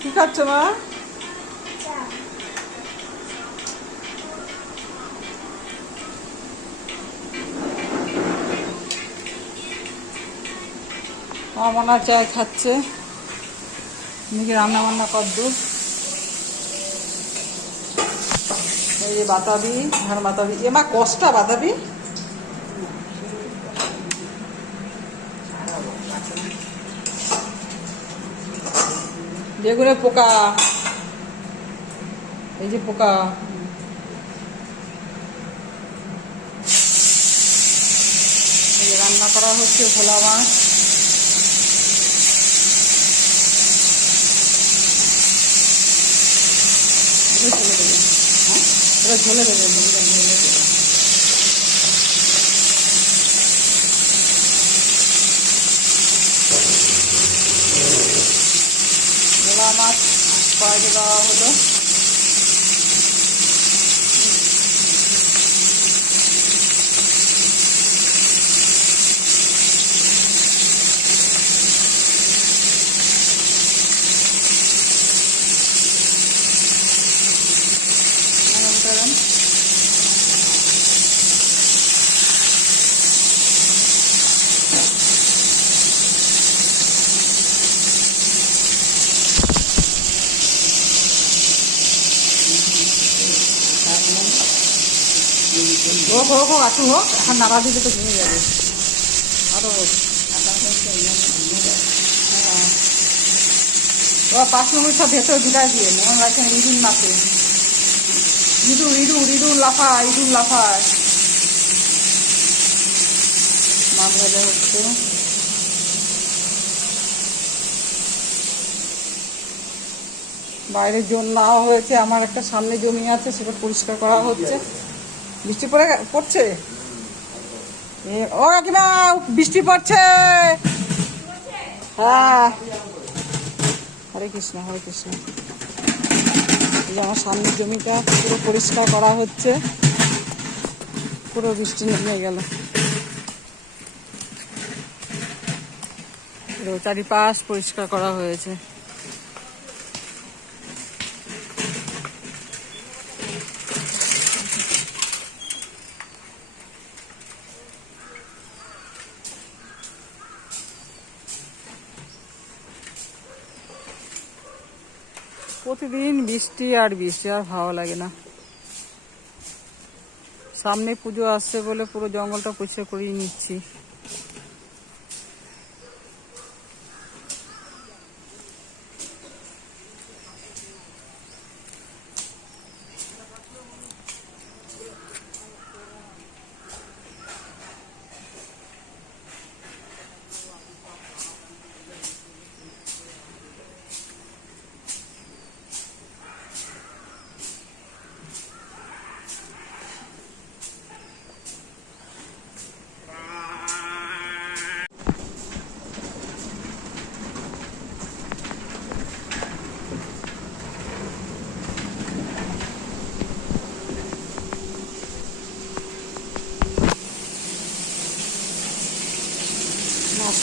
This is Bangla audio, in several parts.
কি খাচ্ছ মা? মামনা চায় খাচ্ছে। রান্না বান্না কদ্দূর এই বাতাবি, ধান বাতাবি। এ মা কষ্টা বাতাবি। বেগুনে পোকা। এই যে পোকা। রান্না করা হচ্ছে ভোলা মাছ। ঝোলে দেবে। হ্যাঁ? ঝোলে দেবে মুরগিটা ঝোলে দেবে ভোলা মাছ কড়াইতে দেওয়া হলো। হোক হোক আটু হোক এখন নাড়া দিলে তো ভেঙে যাবে। আরও হোক হ্যাঁ। ও পাঁচ নম্বর সব ভেতরে ঢুকাই দিয়ে, মনে রাখেন, ইঁদুর নাচে ইঁদুর ইঁদুর ইঁদুর লাফা, ইঁদুর লাফায় মাছ ভাজা হচ্ছে। বাইরে জল নেওয়া হয়েছে, আমার একটা সামনে জমি আছে, সেটা পরিষ্কার করা হচ্ছে। বৃষ্টি পড়ে পড়ছে? ও কাকিমা, বৃষ্টি পড়ছে। হ্যাঁ হরে কৃষ্ণ হরে কৃষ্ণ। এই যে আমার সামনের জমিটা পুরো পরিষ্কার করা হচ্ছে। পুরো বৃষ্টি নেমে গেল। চারিপাশ পরিষ্কার করা হয়েছে। প্রতিদিন বৃষ্টি আর বৃষ্টি আর ভালো লাগে না। সামনে পুজো আসছে বলে পুরো জঙ্গলটা পরিষ্কার করিয়ে নিচ্ছি।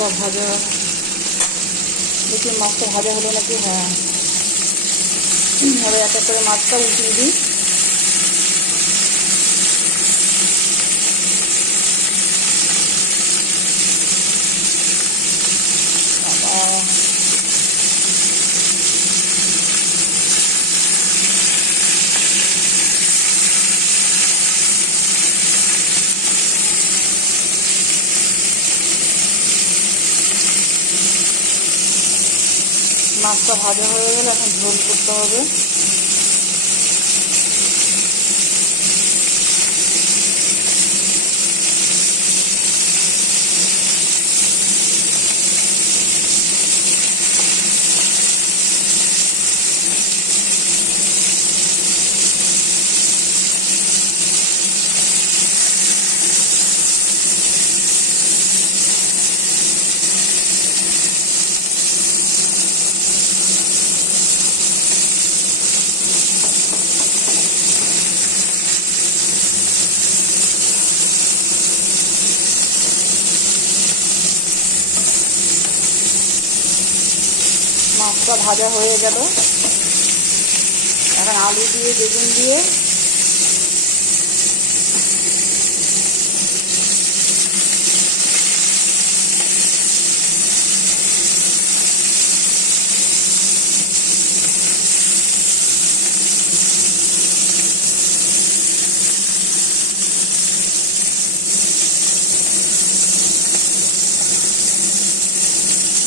মাছটা ভাজা। দেখি মাছটা ভাজা হলো নাকি? হ্যাঁ। এবার এক এক করে মাছটা উঠিয়ে দিই। মাছটা ভাজা হয়ে গেলে এখন ঝোল করতে হবে। মাছটা ভাজা হয়ে গেল। এখন আলু দিয়ে বেগুন দিয়ে।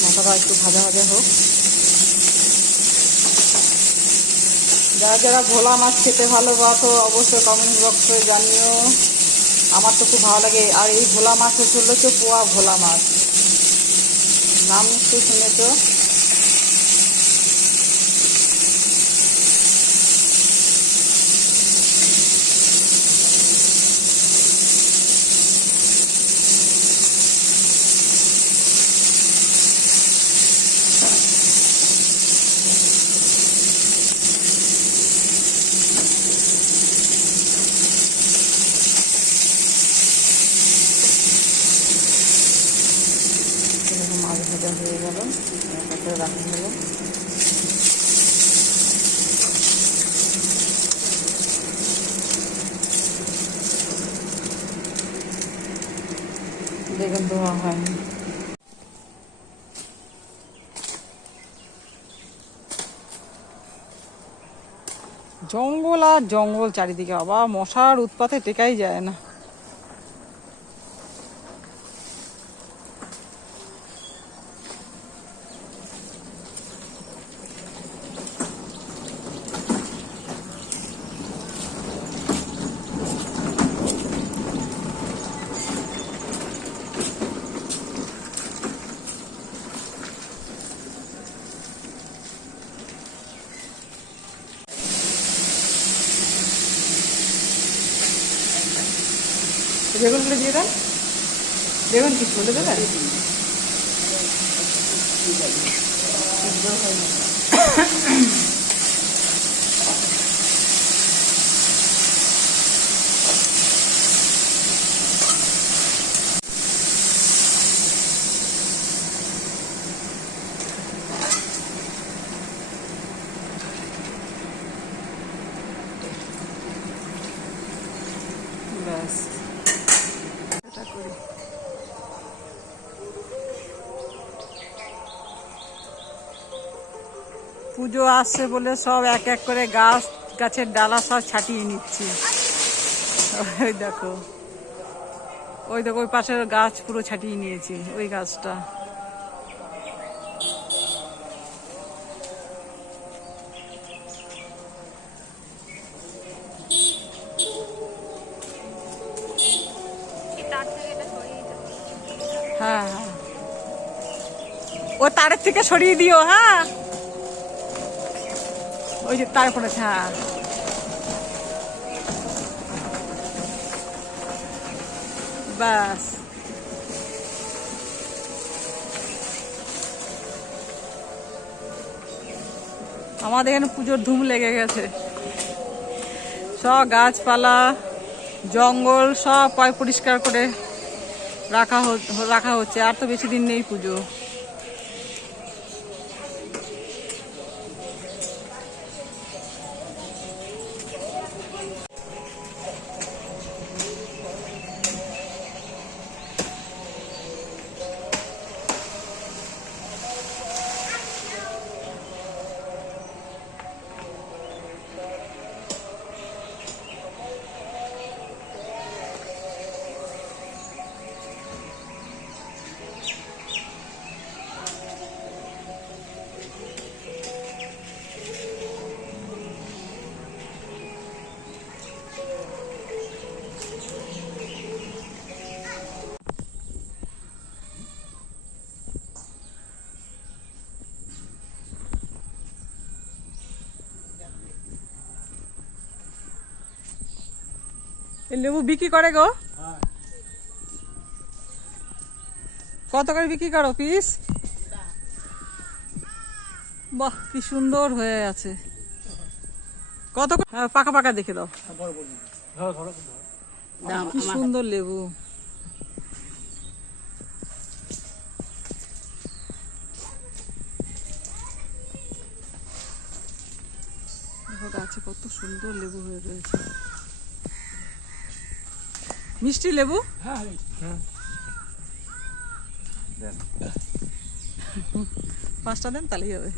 মশলাটা একটু ভাজা ভাজা হোক। যারা যারা ভোলা মাছ খেতে ভালোবাসো, অবশ্যই কমেন্ট বক্সে জানিও। আমার তো খুব ভালো লাগে। আর এই ভোলা মাছ হচ্ছে হলো তো পোয়া ভোলা মাছ। নাম তো শুনেছো এরকম মাছ ভাজা হয়ে গেল। রাখা হলো। বেগুন দেওয়া হয়নি। জঙ্গল আর জঙ্গল চারিদিকে। আবার মশার উৎপাতে টেকাই যায় না। বেগুনগুলো দিয়ে দেন। বেগুন কি ফুলে দেবেন? ব্যাস পুজো আসছে বলে সব এক এক করে গাছ, গাছের ডালা সব ছাটিয়ে নিচ্ছি। ওই দেখো। ওই দেখো, ওই পাশের গাছ পুরো ছাটিয়ে নিয়েছি, ওই গাছটা। হ্যাঁ হ্যাঁ। ও তারের থেকে সরিয়ে দিও হ্যাঁ। ওই যে তার পড়েছে হ্যাঁ ব্যাস আমাদের এখানে পুজোর ধুম লেগে গেছে। সব গাছপালা, জঙ্গল সব পরিষ্কার করে রাখা রাখা হচ্ছে। আর তো বেশি দিন নেই পুজো। লেবু বিক্রি করে গো। কত করে বিক্রি করো পিস? বাহ কি সুন্দর হয়ে আছে। কত হ্যাঁ, পাকা পাকা দেখে দাও। কি সুন্দর লেবু। দেখো গাছে কত সুন্দর লেবু হয়ে রয়েছে। মিষ্টি লেবু? হ্যাঁ হ্যাঁ পাঁচটা দেন তাহলেই হবে।